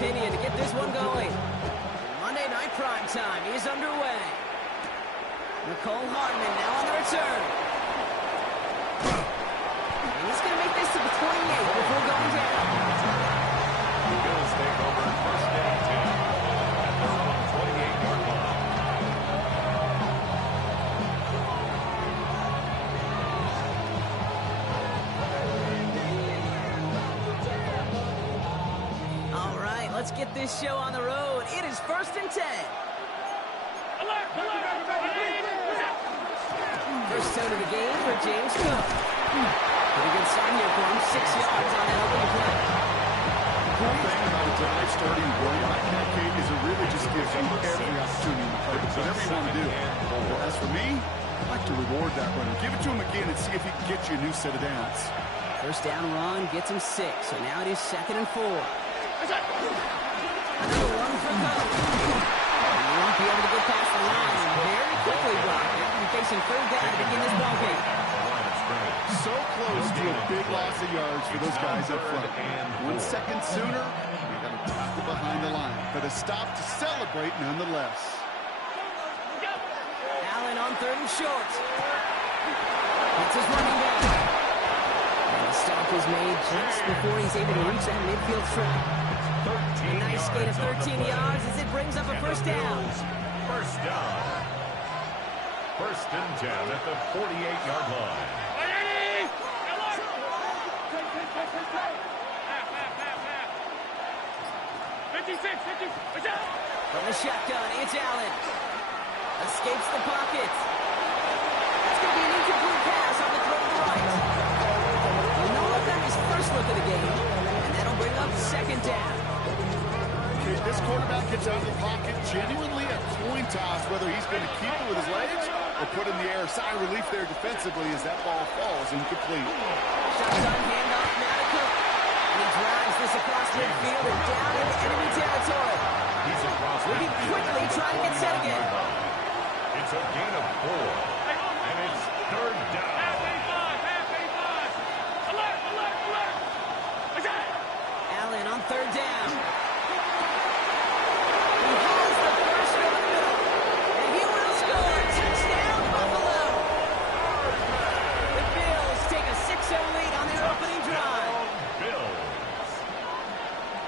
opinion, to get this one going. Monday Night Prime Time is underway. Nicole Hardman now on the return. And he's going to make this to the 28 before going down. The Bills take over first down 10 at their own 28-yard line. All right, let's get this show on the road. It is 1st and 10. First out of the game for James Cook. Pretty good sign here for him. 6 yards on that opening play. The cool thing about a drive starting right like that, Kate, is it really just gives you every opportunity to play whatever you want to do. Well, as for me, I like to reward that runner. Give it to him again and see if he can get you a new set of downs. First down run gets him 6, so now it is 2nd and 4. Another one for Cook. He won't be able to get past the line very quickly, Brock. He's facing 3rd down to begin this ball game. So close to a big loss of yards for those guys up front. 1 second sooner, we got to tackle behind the line. But a stop to celebrate nonetheless. Allen on 3rd and short. It's his running back. And the stop is made just before he's able to reach that midfield strip. A nice gain of 13 yards as it brings up a first down. First down. First and 10 at the 48-yard line. From the shotgun, it's Allen. Escapes the pocket. That's going to be an incomplete pass on the throw to the right. No look on his first look of the game, and that'll bring up 2nd down. Okay, this quarterback gets out of the pocket, genuinely a coin toss whether he's going to keep it with his legs or put in the air. Sigh of relief there defensively as that ball falls incomplete. Shotgun handoff now to Cook. And he drives this across midfield and down into enemy territory. He's across Looking quickly, trying to get set again. It's a gain of 4, and it's 3rd down. Allen on 3rd down. He has the first over the middle. And he will score. Touchdown, Buffalo. The Bills take a 6-0 lead on their opening drive. Bills.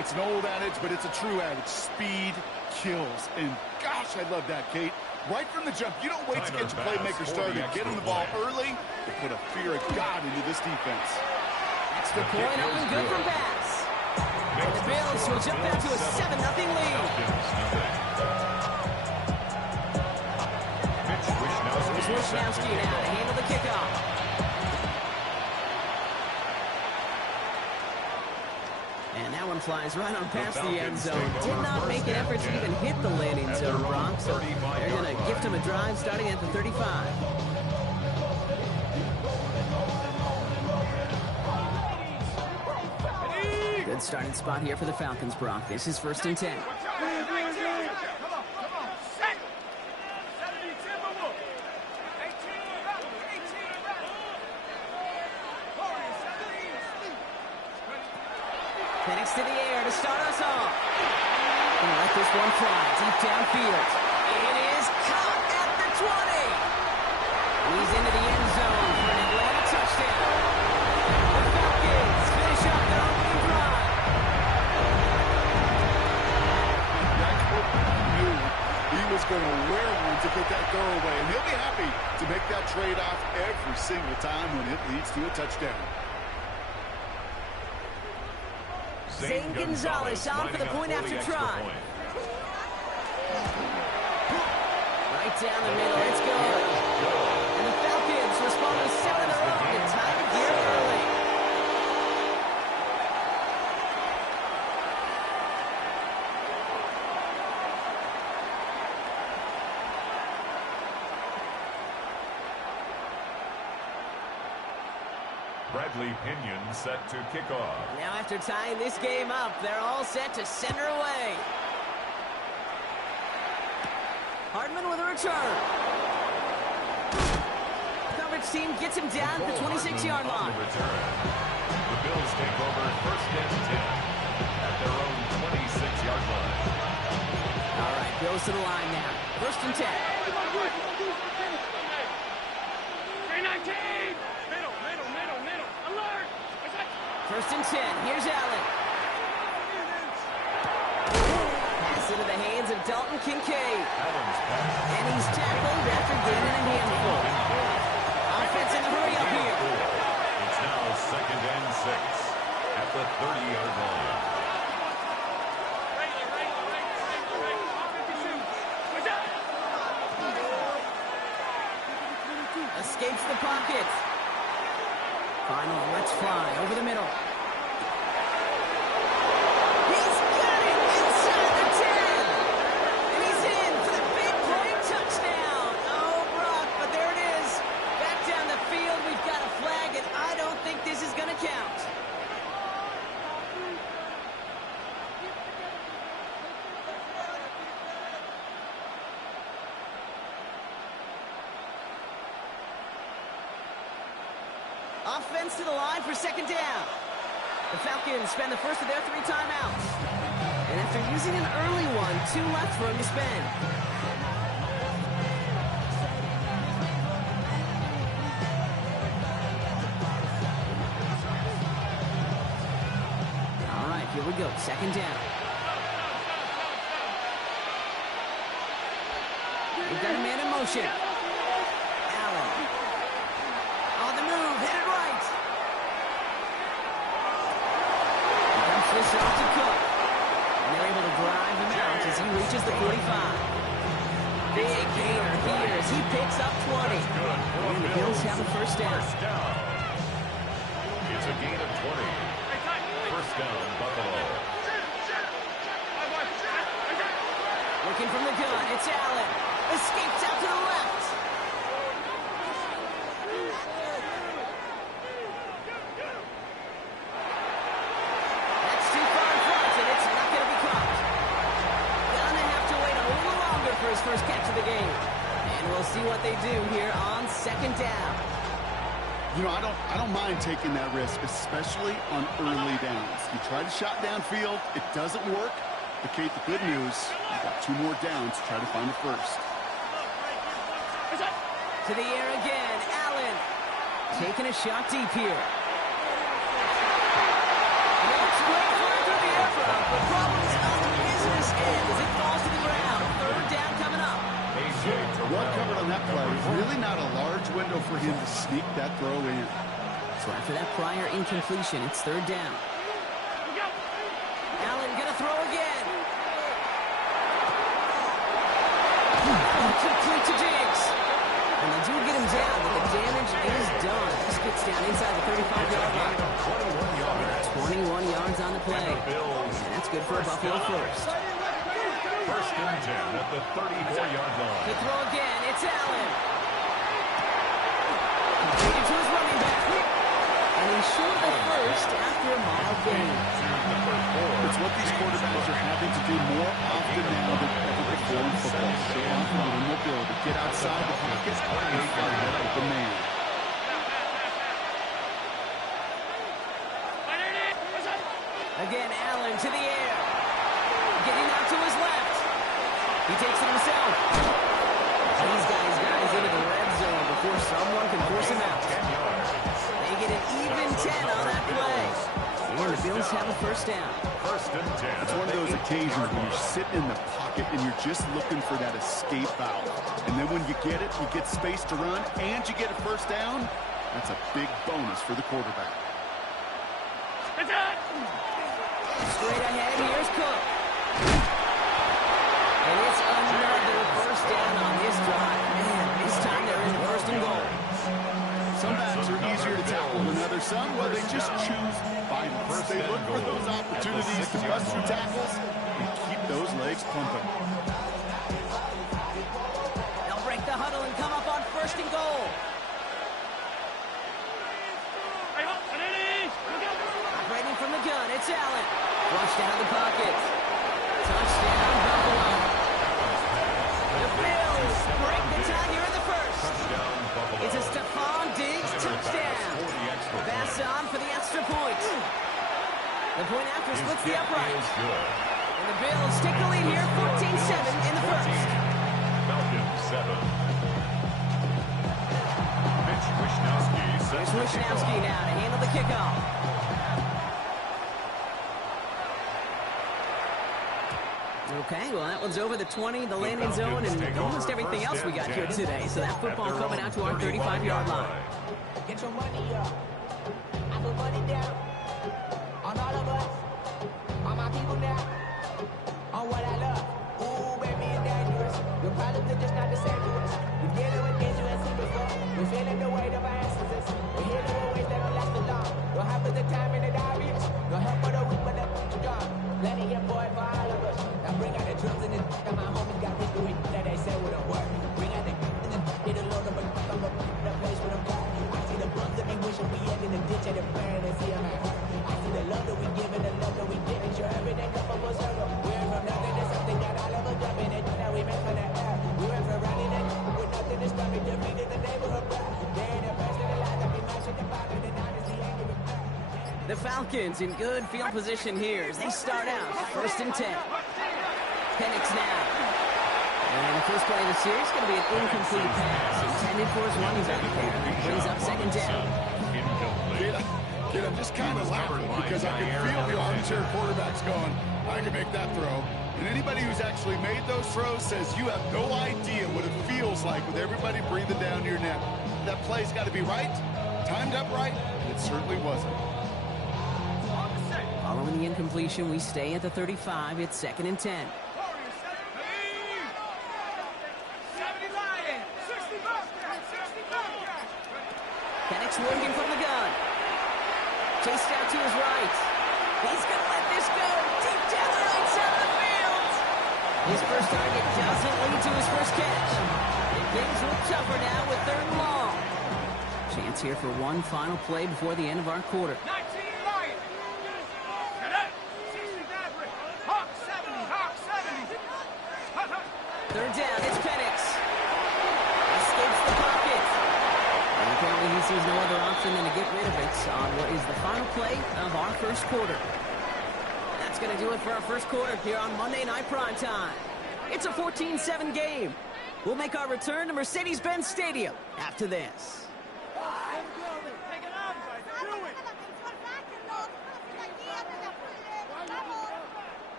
It's an old adage, but it's a true adage. Speed kills. And gosh, I love that, Kate. Right from the jump, you don't wait to get your playmaker started. Get him the ball early to put a fear of God into this defense. Extra point up and good from Bass. And the Bills will jump down to a 7-0 lead. It's Wishnowski now to handle the kickoff. And that one flies right on past the end zone. Did not make an effort to even hit the landing zone, Brock. So they're going to gift him a drive starting at the 35. Good starting spot here for the Falcons, Brock. This is 1st and 10. Penix to the air to start us off. And let this one fly deep downfield. It is caught at the 20. He's into the end zone for an Atlanta touchdown. The Falcons finish up their opening drive. That coach knew he was going to wear one to get that throwaway, and he'll be happy to make that trade-off every single time when it leads to a touchdown. Zane Gonzalez on for the point after try. Right down the middle, it's good. And the Falcons respond to 7 in a row and tie the gear early. Bradley Pinion set to kick off. Now after tying this game up, they're all set to send her away. Hardman with a return. Coverage team gets him down at the 26-yard line. The Bills take over 1st and 10 at their own 26 goes to the line now. 1st and 10. Alert! 1st and 10. Here's Allen. Pass into the hands of Dalton Kincaid. And he's tackled after gaining a handful. Offense in the hurry up here. It's now 2nd and 6 at the 30-yard line. Escapes the pocket. Final lets fly over the middle. He's got it inside the 10. And he's in for the big play touchdown. Oh, Brock, but there it is. Back down the field, we've got a flag, and I don't think this is going to count. Offense to the line for 2nd down. The Falcons spend the first of their 3 timeouts. And after using an early one, 2 left for him to spend. All right, here we go. 2nd down. We've got a man in motion. Allen. On the move, headed right. He dumps this off to Cook. And they're able to drive him out as he reaches the 45. Big gainer here as he picks up 20. And the Bills have a 1st down. It's a gain of 20. 1st down, Buffalo. Looking from the gun, it's Allen. Escapes out to the left. That's too far in front, and it's not going to be caught. Gonna have to wait a little longer for his first catch of the game. And we'll see what they do here on 2nd down. You know, I don't mind taking that risk, especially on early downs. You try to shot downfield, it doesn't work. But Kate, the good news, you've got 2 more downs to try to find the 1st. To the air again, Allen. Taking a shot deep here. Looks great flying through the air for him, but problems on the business end as it falls to the ground. 3rd down coming up. Well covered on that play. Really not a large window for him to sneak that throw in. So after that prior incompletion, it's 3rd down. Allen gonna throw again. Complete to Diggs. And they do get him down, but the damage is done. This gets down inside the 35-yard line. 21 yards on the play. And that's good for a Buffalo 1st. 1st and 10 at the 34-yard line. The throw again, it's Allen. Completed to his running back. And he's short of 1st after a mild gain. It's what these quarterbacks are having to do more often now than ever before in football. Show off a little mobility, get outside the pocket, and find that open man. Again, Allen to the air. Getting out to his left. He takes it himself. These guys into the red zone before someone can force him out. They get an even 10 on that play. And the Bills have a 1st down. 1st and 10. It's one of those occasions when you're sitting in the pocket and you're just looking for that escape valve. And then when you get it, you get space to run, and you get a 1st down. That's a big bonus for the quarterback. Straight ahead, here's Cook. And it's another 1st down on this drive. Man, this time there is a 1st and goal. Some backs are easier to tackle than others. Some, well, they just choose violence. They look for those opportunities to bust through tackles and keep those legs pumping. They'll break the huddle and come up on 1st and goal. Operating from the gun, it's Allen. Flushed out of the pocket. Touchdown, Buffalo. The Bills break the tie here in the 1st. It's a Stephon Diggs touchdown. Pass on for the extra point. The point after splits the upright. And the Bills take the lead here, 14-7 in the 1st. Wishnowski now to handle the kickoff. Okay, well, that one's over the 20, the landing zone, and almost everything else we got here today. So that football coming out to our 35-yard line. Get your money up. I put money down on all of us, on my people now, on what I love. Ooh, baby, it's dangerous. Your problems are just not the same to us. We're dealing with things you ain't seen before. We're feeling the weight of our ancestors. We're healing with ways that don't last for long. No half of the time in it obvious. No help for the weak, but the strong. Plenty of boy for all of us. Now bring out the drums and the my homies got me doing that they say wouldn't work. Bring out the and then get a load of a the place where I'm going. I see the bumps that we wishing we had in the ditch and the plan and see them at hurt. I see the love that we give and the love that we give. And sure everything come up full circle. We went from nothing to something, got all of us jumping it. Now we meant for the air. We went from running it with nothing to stop it. Defeated the neighborhood pride. They ain't the best in the life that we matching the vibe and the honesty ain't even fair. The Falcons in good field position here as they start out. 1st and 10. Penix now. And the first play of the series is going to be an incomplete pass. Intended for his running back there. Brings up 2nd down. Kid, I'm just kind of laughing because I can feel the armchair quarterbacks going, I can make that throw. And anybody who's actually made those throws says you have no idea what it feels like with everybody breathing down your neck. That play's got to be right, timed up right, and it certainly wasn't. Following the incompletion, we stay at the 35. It's 2nd and 10. Penix working from the gun. Chased out to his right. He's going to let this go deep down the right side of the field. His first target doesn't lead to his first catch. And things look tougher now with 3rd and long. Chance here for one final play before the end of our quarter. 3rd down, it's Penix. Escapes the pocket. And apparently he sees no other option than to get rid of it on what is the final play of our first quarter. That's going to do it for our first quarter here on Monday Night Primetime. It's a 14-7 game. We'll make our return to Mercedes-Benz Stadium after this.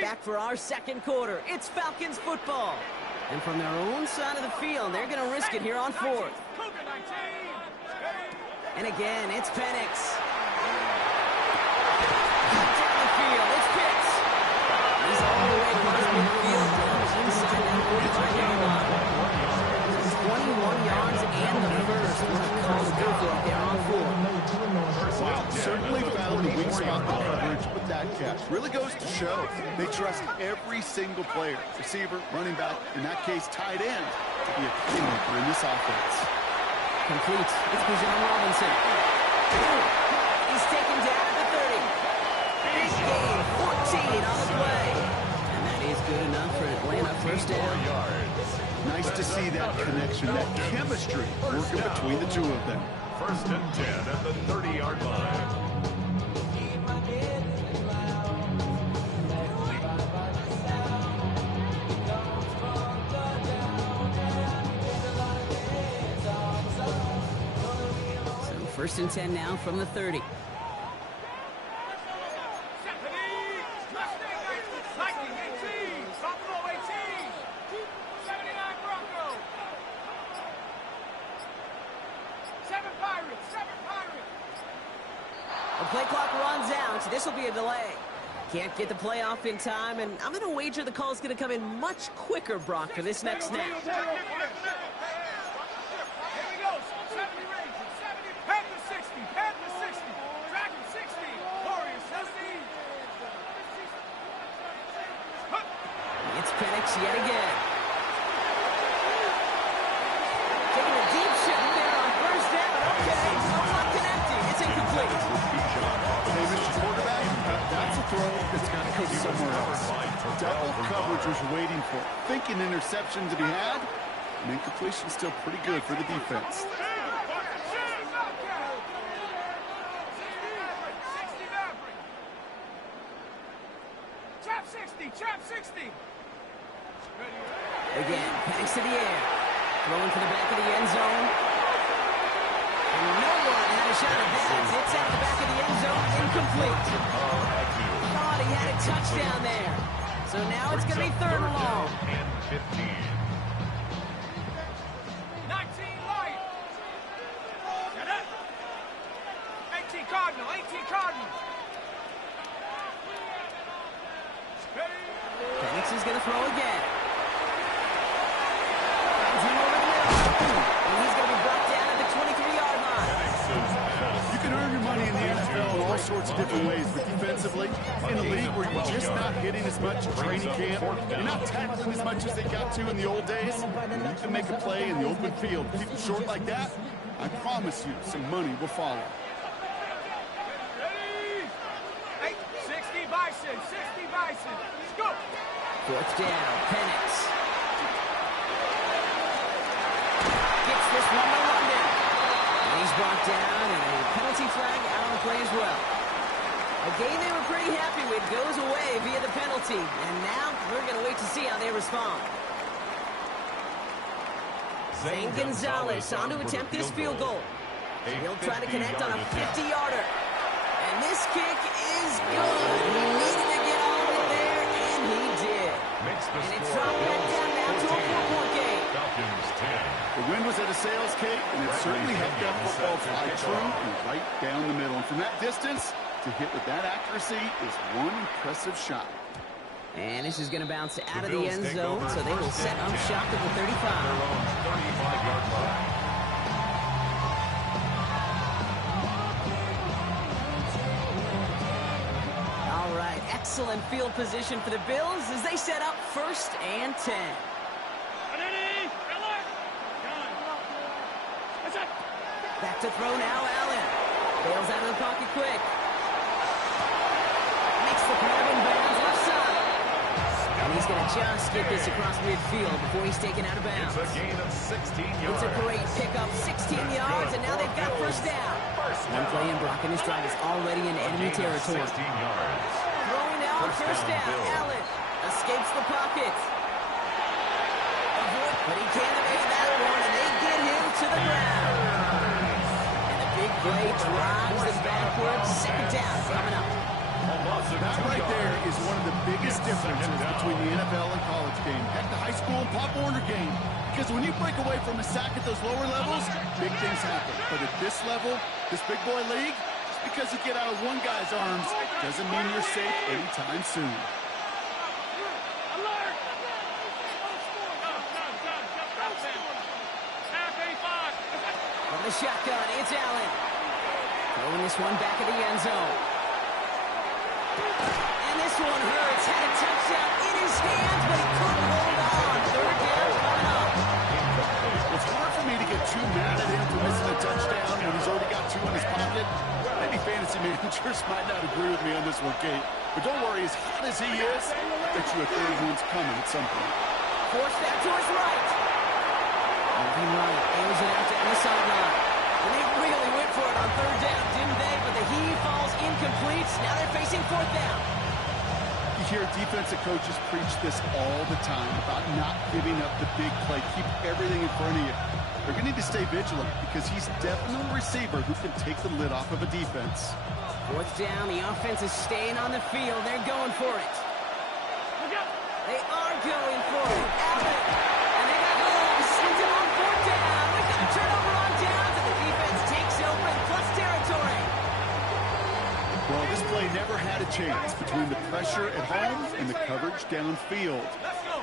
Back for our second quarter. It's Falcons football. And from their own side of the field, they're going to risk it here on 4th. And again, it's Penix. Down the field, it's Pitts. He's all the way across midfield, inside that 45-yard line. 21 yards and the first. What a call to go for it there on 4th. Wow, certainly found the weak spot in coverage with that catch. Really goes to show they trust every single player, receiver, running back, in that case tight end, to be a playmaker in this offense. Complete. It's Bijan Robinson. He's taken down at the 30. Big game, 14 on the play. And that is good enough for Atlanta. 1st down. Nice to see that connection, that chemistry working between the two of them. 1st and 10 at the 30-yard line. So 1st and 10 now from the 30. The play clock runs out. This will be a delay. Can't get the play off in time, and I'm going to wager the call is going to come in much quicker, Brock, for this next snap. It's Penix yet again. Taking a deep shot there on 1st down. Okay, not connecting. It's incomplete. Hey, Mr. Quarterback, that's a throw that's got to go somewhere else. Double coverage was waiting for, thinking interception to be had, and incompletion still pretty good for the defense. Trap 60, trap 60. Again, Penix to the air. Throwing for the back of the end zone. And no one had a shot at that. Hits out the back of the end zone. Incomplete. Thought he had a touchdown there. So now it's going to be 3rd and long. And 15. 19 Lions. 18 Cardinal. 18 Cardinal. Penix is going to throw again. Runs him over the middle. And he's going to be brought down at the 23-yard line. You can earn your money in the NFL in all sorts of different ways, but defensively, in a league where you're just not hitting as much at training camp, you're not tackling as much as they got to in the old days, when you can make a play in the open field, keep them short like that, I promise you some money will follow. 60 Bison. 60 Bison. Let's go. 4th down, Penix. Gets this one to London. And he's brought down, and a penalty flag out on the play as well. A game they were pretty happy with goes away via the penalty. And now we're going to wait to see how they respond. Zane Gonzalez on to attempt this field goal. He'll try to connect on a 50-yarder. And this kick is good. He needed to get all in there, and he did. And it's dropped back down now to a 4-point game. Falcons 10. The wind was at a sales cake, and it certainly helped that football fly true and right down the middle. And from that distance, to hit with that accuracy is one impressive shot. And this is going to bounce out of the end zone, so they will set up shop at the 35. Their own 35-yard line. All right, excellent field position for the Bills as they set up 1st and 10. Back to throw now, Allen. Bails out of the pocket quick. Makes the grab and bounds left side. And he's going to just get this across midfield before he's taken out of bounds. It's a gain of 16 yards. It's a great pickup, 16 yards, and now they've got 1st down. One play and Brock and his drive is already in enemy territory. 16 yards. Throwing now on 1st down. Allen escapes the pocket. But he can't evade that one, and they get him to the ground. And the big play drives them backwards. 2nd down coming up. That right there is one of the biggest differences between the NFL and college game. Heck, the high school and Pop Warner game. Because when you break away from a sack at those lower levels, big things happen. But at this level, this big boy league, just because you get out of one guy's arms doesn't mean you're safe anytime soon. From the shotgun, it's Allen. Throwing this one back of the end zone. And this one hurts. Had a touchdown in his hands, but he couldn't hold on. 3rd down coming up. It's hard for me to get too mad at him for missing a touchdown when he's already got 2 in his pocket. Maybe fantasy managers might not agree with me on this one, Kate. But don't worry, as hot as he is, I bet you a 3rd one's coming at some point. Forced that to his right. Moving right, aims it out down the sideline. And they really went for it on 3rd down, didn't they? But the heave falls incomplete. Now they're facing 4th down. You hear defensive coaches preach this all the time about not giving up the big play. Keep everything in front of you. They're going to need to stay vigilant because he's definitely a receiver who can take the lid off of a defense. 4th down, the offense is staying on the field. They're going for it. They are going for it. Allen. And they got Holmes. Sends him on 4th down. We've got a turnover on downs, and the defense takes over in plus territory. Well, this play never had a chance between the pressure at home and the coverage downfield.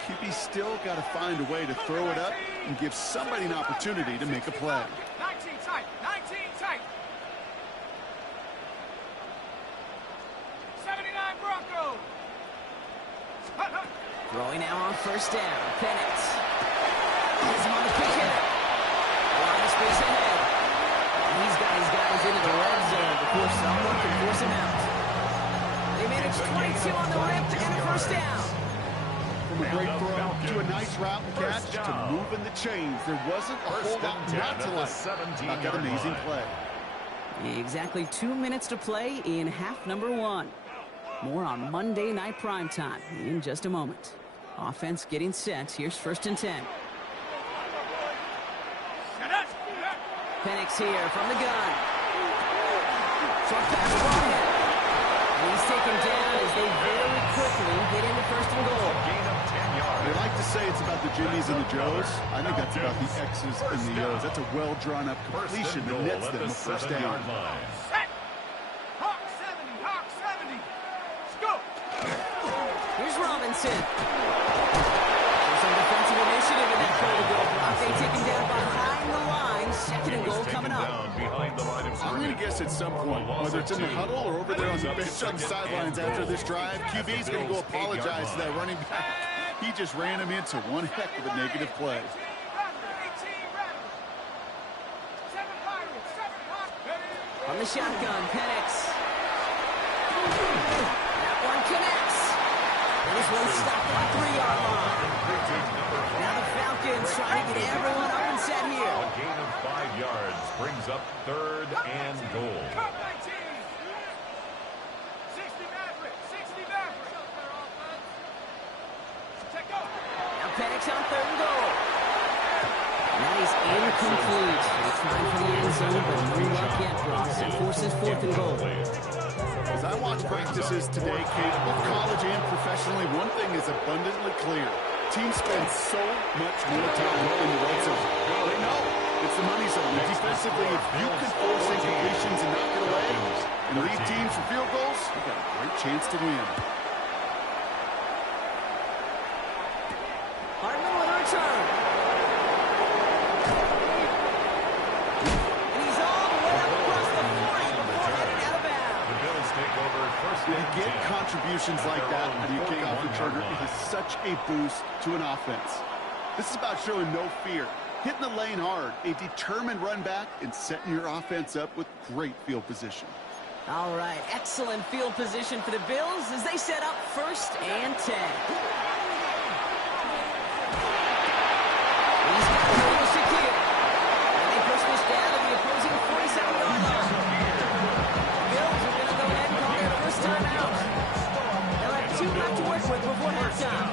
QB's still got to find a way to throw it up and give somebody an opportunity to make a play. 19 tight. 19 tight. 79 Broncos. Throwing now on 1st down. Penix. Has him on the quick hitter. A lot of space ahead. And he's got his guys into the red zone before someone can force him out. They managed 22 on the rip and a 1st down. From a great throw to a nice route and catch to moving the chains. There wasn't a whole lot not to like about that amazing play. Exactly 2 minutes to play in half number 1. More on Monday Night Primetime in just a moment. Offense getting set. Here's 1st and 10. Panik's here from the gun. Short pass for him. And he's taken down as they very quickly get into 1st and goal. Gain of 10 yards. They like to say it's about the Jimmies and the Joes. I think that's about the X's and the O's. That's a well-drawn-up completion that nets them a first down. Set. Hawk 70. Hawk 70. Scoop. Here's Robinson. There's some defensive initiative in that goal to go block. They take him down behind the line. 2nd and goal coming up. I'm going to guess at some point, whether it's in the huddle or over there on the bench on the sidelines after this drive, QB's going to go apologize to that running back. He just ran him into one heck of a negative play. 7 Pirates. 7 Hawk. On the shotgun, Penix. That one connects. And this one stopped at the 3-yard line. Now the Falcons trying to get everyone up and set here. A gain of 5 yards brings up 3rd and goal. Cup 19. 60 Mavericks. 60 Mavericks. Check go. Now Penix on 3rd and goal. And that is incomplete. They're trying for the end zone, but no luck yet, Ross. It forces 4th and goal. As I watch practices today, Kate, both college and professionally, one thing is abundantly clear. Teams spend so much more time in the red zone. They know it's the money zone. And defensively, if you can force incompletions and knock it away and lead teams for field goals, you've got a great chance to win. Hardman with a return. And he's all the way up across the 40 before heading out of bounds. The Bills take over 1st To and get 10. contributions like that on the kickoff returner is such a boost to an offense. This is about showing no fear, hitting the lane hard, a determined run back, and setting your offense up with great field position. All right, excellent field position for the Bills as they set up 1st and 10. He's got a little secure. And they push this down to the opposing 47-yard line. Bills are going to go ahead and call their first time out. They'll have 2 left to work with before halftime.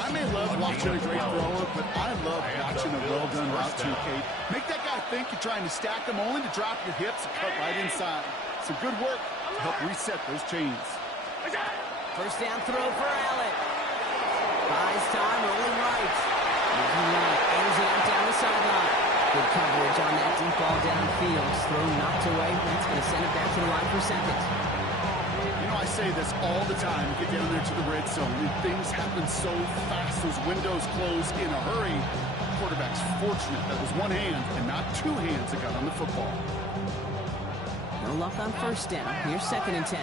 I may love watching a great thrower, but I love watching a well-done route too, Kate. Make that guy think you're trying to stack him only to drop your hips and cut right inside. Some good work to help reset those chains. 1st down throw for Allen. Buys time, rolling right. Moving right, ends it out down the sideline. Good coverage on that deep ball downfield. Throw knocked away. That's going to send it back to the line for 2nd. You know, I say this all the time. Get down there to the red zone, and things happen so fast. Those windows close in a hurry. Quarterback's fortunate that was one hand and not 2 hands that got on the football. No luck on 1st down. Here's 2nd and 10.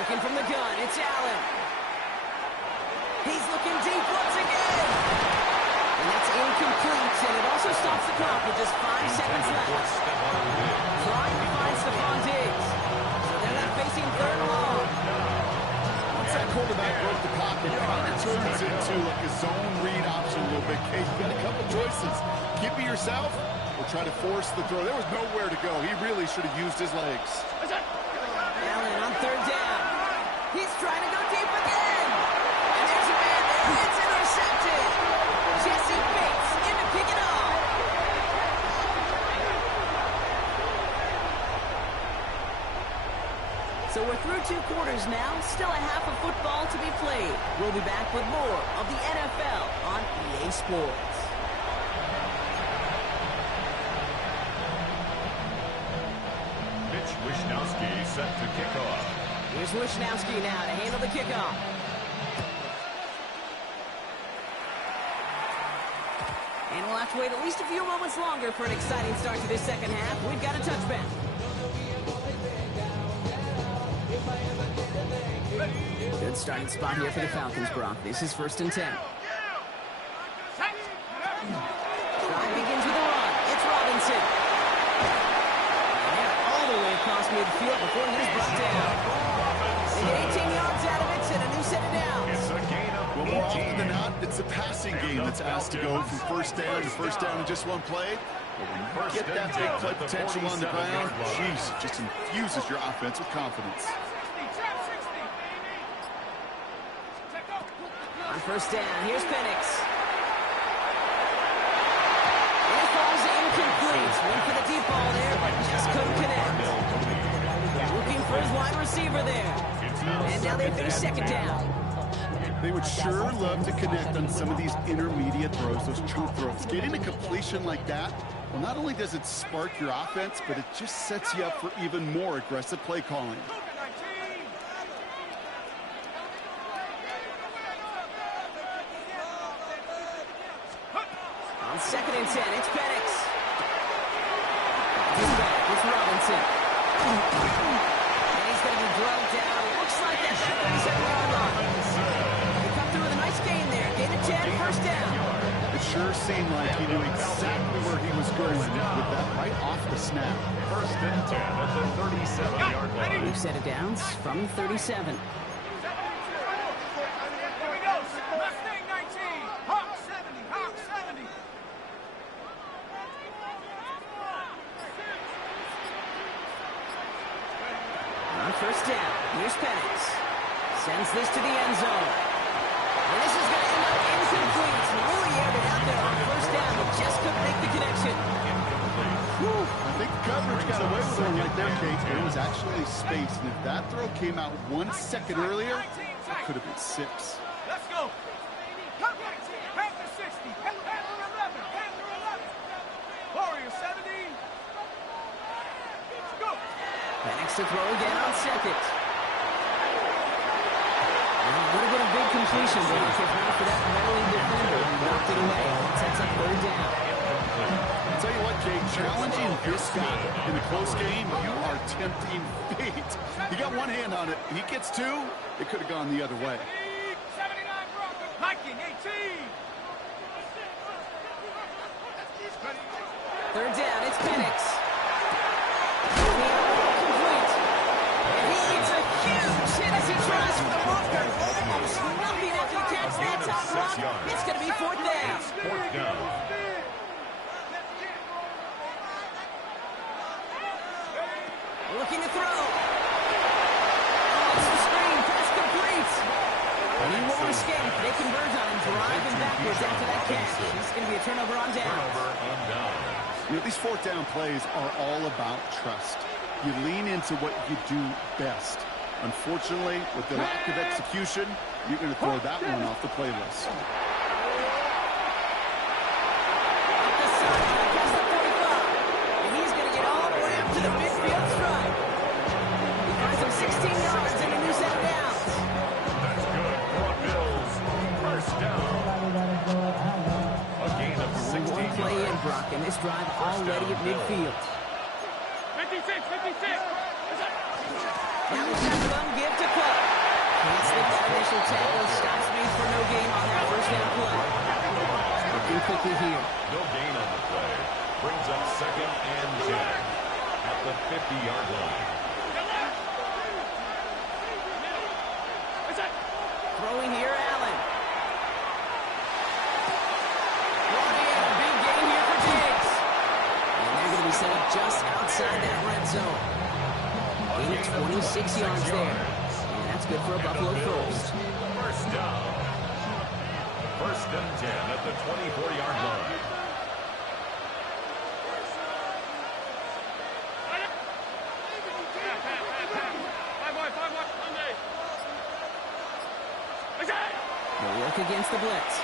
Looking from the gun, it's Allen. He's looking deep once again. And that's incomplete, and it also stops the clock with just 5 seconds left. Trying to find Stephon Diggs. So they're not facing 3rd and long. Once that quarterback broke the pocket, it kind of turns into like a zone read option a little bit. Kate, you got a couple choices. Keep it yourself or try to force the throw. There was nowhere to go. He really should have used his legs. Allen on 3rd down. He's trying to go deep again. And there's a man there. It's intercepted. Jesse Bates in to pick it off. So we're through 2 quarters now. Still a half of football to be played. We'll be back with more of the NFL on EA Sports. Mitch Wishnowsky set to kick off. Here's Wishnowsky now to handle the kickoff. And we'll have to wait at least a few moments longer for an exciting start to this 2nd half. We've got a touchback. Good starting spot here for the Falcons, Brock. This is 1st and 10. Drive begins with a run. It's Robinson. And they're all the way across midfield before he's brought down. They get 18 yards out of it and a new set of downs. It's a gain of Well, more often than not, it's a passing game that's asked to go from 1st down to 1st down in just one play. But when you get that big play potential on the ground, jeez, it just infuses your offense with confidence. first down. Here's Penix. It falls incomplete. Went for the deep ball there, but just couldn't connect. Looking for his wide receiver there. And now they face second down. They would sure love to connect on some of these intermediate throws, those chunk throws. Getting a completion like that, well, not only does it spark your offense, but it just sets you up for even more aggressive play calling. On 2nd and 10, it's Penix. He's back. It's Robinson. And he's going to be drugged down. Looks like that's the 37-yard line. They come through with a nice gain there. Gain of 10, first down. It sure seemed like he knew exactly where he was going with that right off the snap. First and 10 at the 37-yard line. New set of downs from 37. Here we go. Mustang 19. Hawk 70. Hawk 70. On first down, here's Penix. Sends this to the end zone. And this is going to end up incomplete. Really aired it out there on first down, but just couldn't make the connection. Whew, I think the coverage got away with one right there, Kate. It was actually space, and if that throw came out 1 second earlier, it could have been 6. Let's go. Panther 60. Panther 11. Panther 11. Warrior 70. Let's go. Penix to throw again on second. A little bit of big completion, but if not for that Maryland defender, he knocked it away. Sets up third down. I'll tell you what, Kate, challenging this guy in a close game, you are tempting fate. He got one hand on it. He gets two, it could have gone the other way. 79 Broncos. Hiking 18. Third down, it's Penix. Complete. And he eats a huge hit as he tries for the bunker. Almost nothing after the catch that top rock. It's going to be fourth down. Fourth down. Looking to throw. Oh, it's the screen. Pass complete. And he won't escape. They converge on him, driving backwards after that catch. It's going to be a turnover on down. Turnover on down. You know, these fourth down plays are all about trust. You lean into what you do best. Unfortunately, with the lack of execution, you're going to throw that one off the playlist. Up the sideline, across the 45. And he's going to get all the way up to the midfield stripe. He finds him 16 yards in a new set of downs. That's good for the Bills. First down. A gain of 16 One play in, yards. Brock, and this drive already at midfield. 56. 56. Now the tackle give to Cook. Can't slip that initial tackle. Stops made for no gain on that first down play. Looking quickly here. No gain on the play. Brings up second and 10 at the 50-yard line. Throwing here, Allen. Brought in, a big gain here for Diggs. And they're going to be set up just outside that red zone. Gain of 26 yards there. And that's good for a Buffalo first. First down. First and 10 at the 24-yard line. They'll work against the blitz.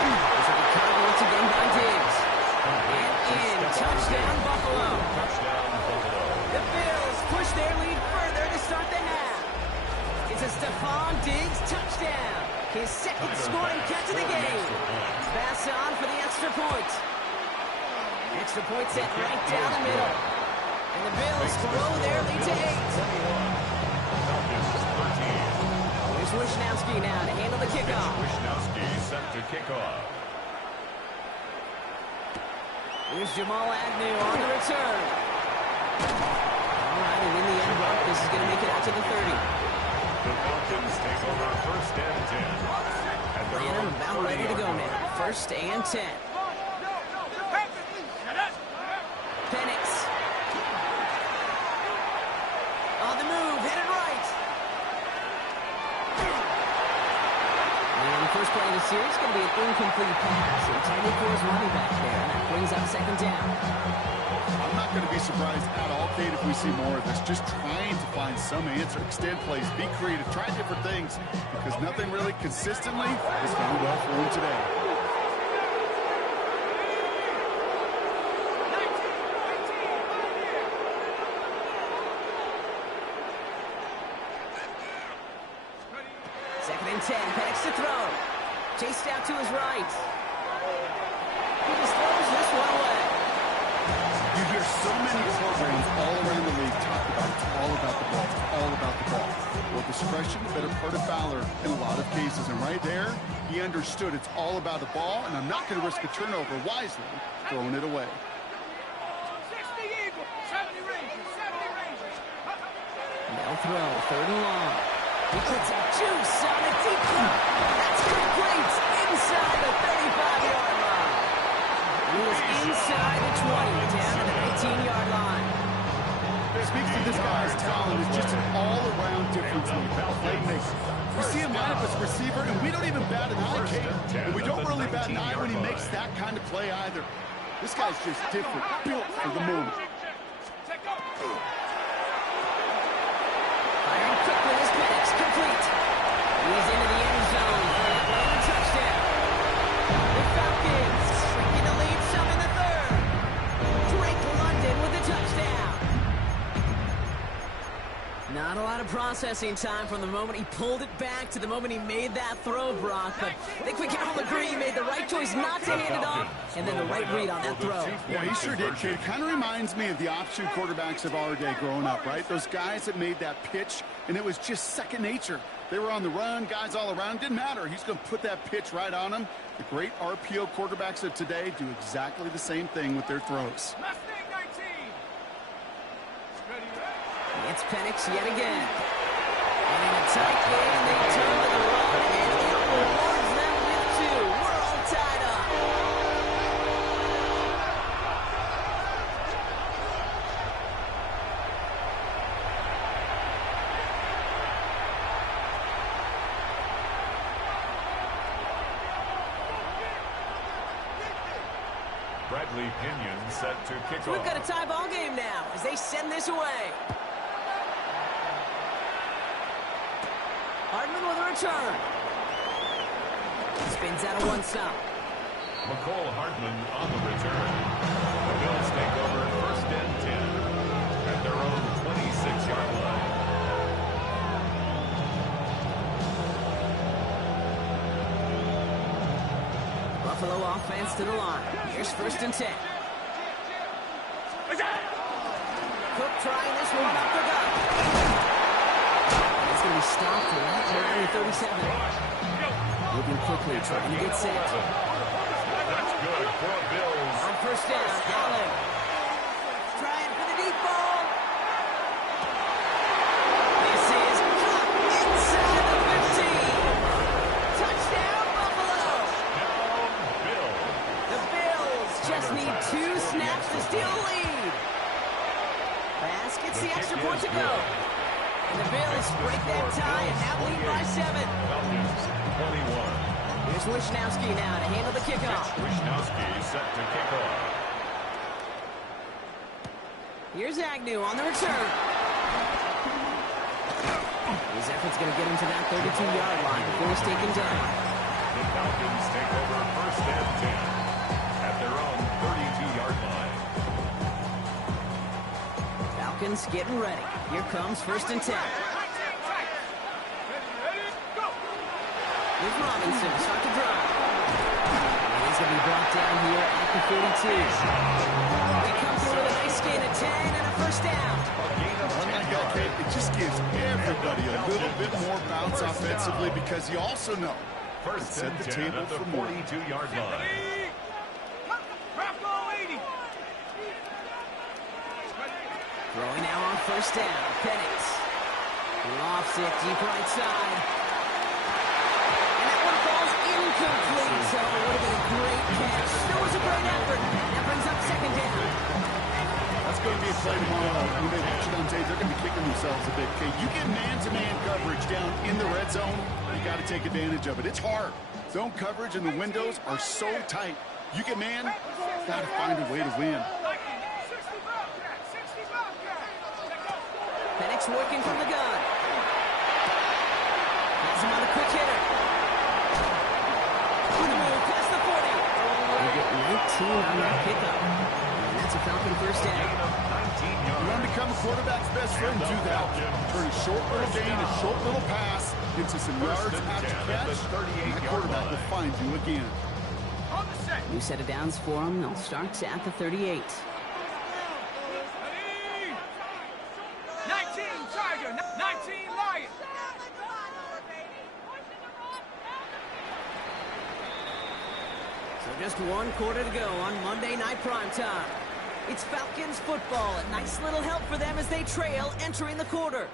There's a recovery once again by Diggs. And in. Touchdown, Buffalo. Touchdown, Buffalo. The Bills push their lead further to start the half. It's a Stephon Diggs touchdown. His second scoring catch of the game. Pass on for the extra point. Extra point set right down the middle. And the Bills blow their lead to 8. Falcons 13. Here's Wishnowski now to handle the kickoff. Wishnowski set to kick off. Here's Jamal Agnew on the return. All right, and in the end, Brock, this is going to make it out to the 30. The Falcons take over first and 10. At their Atlanta own about ready to go now. First and 10. Penix. On the move, headed right. incomplete pass intended for his running back there, and that brings up second down. I'm not going to be surprised at all, Kate, if we see more of this. Just trying to find some answer, extend plays, be creative, try different things, because nothing really consistently has gone well for him today. Second and 10, Penix to throw. Chased out to his right. He just throws this one away. You hear so many programs all around the league talk about it's all about the ball, it's all about the ball. Well, discretion, the better part of valor in a lot of cases. And right there, he understood it's all about the ball, and I'm not going to risk a turnover wisely, throwing it away. 60 Eagles, 70 Rangers, 70 Rangers. They'll throw, third and long. He puts a juice on a deep throw. That's complete inside the 35-yard line. He was inside the 20, down to the 19-yard line. Speaks to this guy's talent. It's just an all-around difference maker, playmaker. We see him line up as a receiver, and we don't even bat an eye, Kate. And we don't really bat an eye when he makes that kind of play either. This guy's just different, built for the moment. Firing quick with his Penix, complete. He's into the end zone for an Atlanta touchdown. The Falcons shrinking the lead some in the third. Drake London with the touchdown. Not a lot of processing time from the moment he pulled it back to the moment he made that throw, Brock. But I think we can all agree he made the right choice not to hand it off, and then the right read on that throw. Yeah, he sure did, kid. It kind of reminds me of the option quarterbacks of our day growing up, right? Those guys that made that pitch, and it was just second nature. They were on the run, guys all around. Didn't matter. He's going to put that pitch right on them. The great RPO quarterbacks of today do exactly the same thing with their throws. Mustang 19. Ready, It's Penix yet again. And in a tight game, they turn to the run, and he rewards them with two. We're all tied up. Bradley Pinion set to kick So we've off. got a tie ball game now as they send this away. Hardman with a return. Spins out of one stop. McCole Hardman on the return. The Bills take over first and 10 at their own 26-yard line. Buffalo offense to the line. Here's first and 10. Cook trying this one up the gut. It's going to be stopped right around the 37. Moving quickly, trying to get set. That's good for Bills. On first down, Allen. Trying for the deep ball. This is caught inside the 15. Touchdown, Buffalo. Down Bills. The Bills just need 2 snaps to steal a lead. Pass gets the extra point to go. And the Bills break that tie and now lead by 7. Falcons 21. Here's Wishnowski now to handle the kickoff. Wishnowski set to kick off. Here's Agnew on the return. His effort's going to get him to that 32-yard line before he's taken down. The Falcons take over first and 10 at their own 32-yard line. Falcons getting ready. Here comes first and 10. Here's Robinson, start to drive. And he's going to be brought down here at the 42. They come through with a nice gain of 10 and a first down. It just gives everybody a little bit more bounce offensively because you also know First set and the 10 table at the for more. 42-yard line. Crap goal 80. Throwing now on first down. Penix. Lofts it deep right side. And that one falls incomplete. So it would have been a great catch. Still was a great effort. That brings up second down. That's going to be a play tomorrow. When they watch it on tape, they're going to be kicking themselves a bit. Okay, you get man-to-man coverage down in the red zone, you got to take advantage of it. It's hard. Zone coverage and the windows are so tight. You get man, gotta find a way to win. Panik's working from the gun. Has him on a quick hitter. With a move past the 40. They get 19 on that pickup. And that's a Falcon first down. You want to become a quarterback's best friend, do that. Turn a short little gain, a short little pass into some yards after catch, and that quarterback will find you again. New set of downs for them. They'll start at the 38. 19 Tiger, 19 Lion. So just one quarter to go on Monday Night Primetime. It's Falcons football. A nice little help for them as they trail entering the quarter.